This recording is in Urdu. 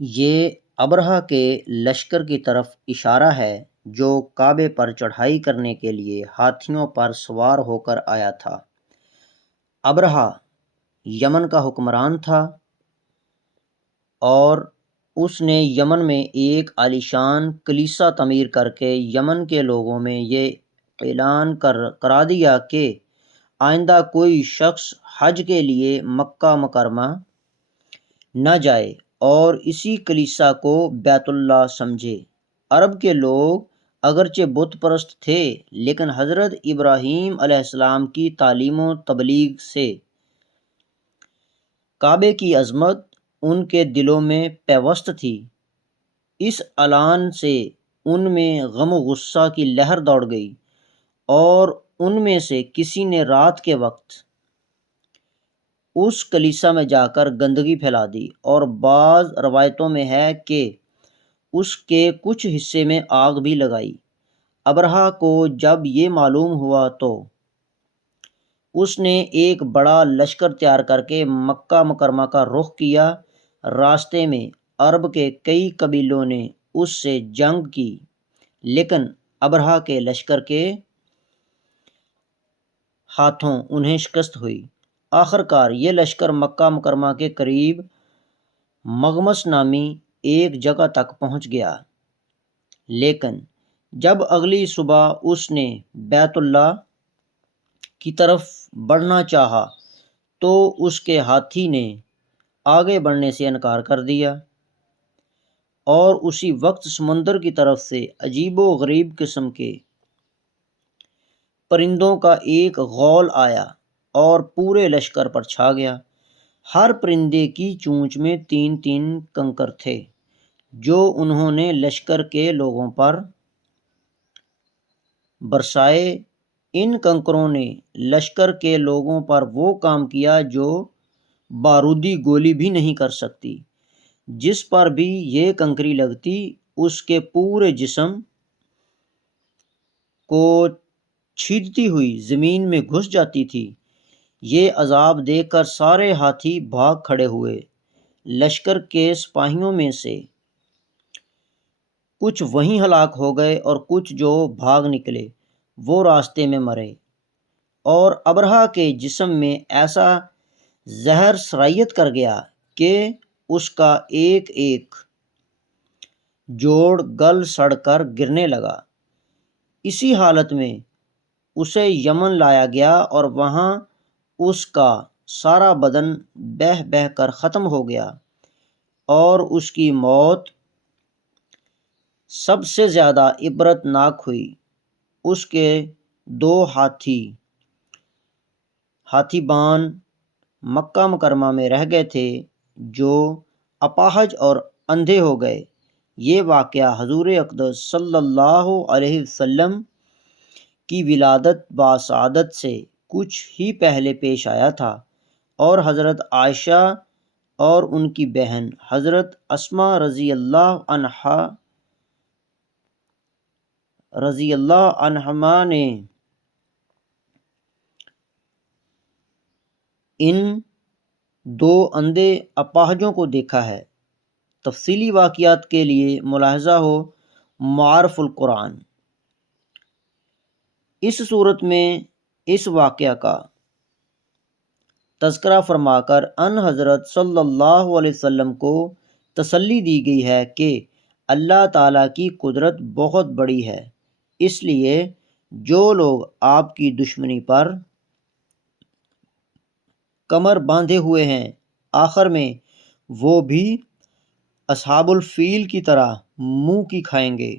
یہ ابرہہ کے لشکر کی طرف اشارہ ہے جو کعبے پر چڑھائی کرنے کے لیے ہاتھیوں پر سوار ہو کر آیا تھا۔ ابرہہ یمن کا حکمران تھا اور اس نے یمن میں ایک عالیشان کلیسا تعمیر کر کے یمن کے لوگوں میں یہ اعلان کرا دیا کہ آئندہ کوئی شخص حج کے لیے مکہ مکرمہ نہ جائے اور اسی کلیسا کو بیت اللہ سمجھے۔ عرب کے لوگ اگرچہ بت پرست تھے لیکن حضرت ابراہیم علیہ السلام کی تعلیم و تبلیغ سے کعبے کی عظمت ان کے دلوں میں پیوست تھی۔ اس اعلان سے ان میں غم و غصہ کی لہر دوڑ گئی اور ان میں سے کسی نے رات کے وقت اس کلیسا میں جا کر گندگی پھیلا دی، اور بعض روایتوں میں ہے کہ اس کے کچھ حصے میں آگ بھی لگائی۔ ابرہہ کو جب یہ معلوم ہوا تو اس نے ایک بڑا لشکر تیار کر کے مکہ مکرمہ کا رخ کیا۔ راستے میں عرب کے کئی قبیلوں نے اس سے جنگ کی لیکن ابرہہ کے لشکر کے ہاتھوں انہیں شکست ہوئی۔ آخرکار یہ لشکر مکہ مکرمہ کے قریب مغمس نامی ایک جگہ تک پہنچ گیا، لیکن جب اگلی صبح اس نے بیت اللہ کی طرف بڑھنا چاہا تو اس کے ہاتھی نے آگے بڑھنے سے انکار کر دیا، اور اسی وقت سمندر کی طرف سے عجیب و غریب قسم کے پرندوں کا ایک غول آیا اور پورے لشکر پر چھا گیا۔ ہر پرندے کی چونچ میں 3 کنکر تھے جو انہوں نے لشکر کے لوگوں پر برسائے۔ ان کنکروں نے لشکر کے لوگوں پر وہ کام کیا جو بارودی گولی بھی نہیں کر سکتی۔ جس پر بھی یہ کنکری لگتی اس کے پورے جسم کو چھیدتی ہوئی زمین میں گھس جاتی تھی۔ یہ عذاب دیکھ کر سارے ہاتھی بھاگ کھڑے ہوئے۔ لشکر کے سپاہیوں میں سے کچھ وہیں ہلاک ہو گئے اور کچھ جو بھاگ نکلے وہ راستے میں مرے، اور ابرہہ کے جسم میں ایسا زہر سرایت کر گیا کہ اس کا ایک ایک جوڑ گل سڑ کر گرنے لگا۔ اسی حالت میں اسے یمن لایا گیا اور وہاں اس کا سارا بدن بہہ بہہ کر ختم ہو گیا، اور اس کی موت سب سے زیادہ عبرت ناک ہوئی۔ اس کے 2 ہاتھی بان مکہ مکرمہ میں رہ گئے تھے جو اپاہج اور اندھے ہو گئے۔ یہ واقعہ حضور اقدس صلی اللہ علیہ وسلم کی ولادت باسعادت سے کچھ ہی پہلے پیش آیا تھا، اور حضرت عائشہ اور ان کی بہن حضرت اسماء رضی اللہ عنہما نے ان 2 اندھے اپاہجوں کو دیکھا ہے۔ تفصیلی واقعات کے لیے ملاحظہ ہو معارف القرآن۔ اس صورت میں اس واقعہ کا تذکرہ فرما کر ان حضرت صلی اللہ علیہ وسلم کو تسلی دی گئی ہے کہ اللہ تعالیٰ کی قدرت بہت بڑی ہے، اس لیے جو لوگ آپ کی دشمنی پر کمر باندھے ہوئے ہیں آخر میں وہ بھی اصحاب الفیل کی طرح منہ کی کھائیں گے۔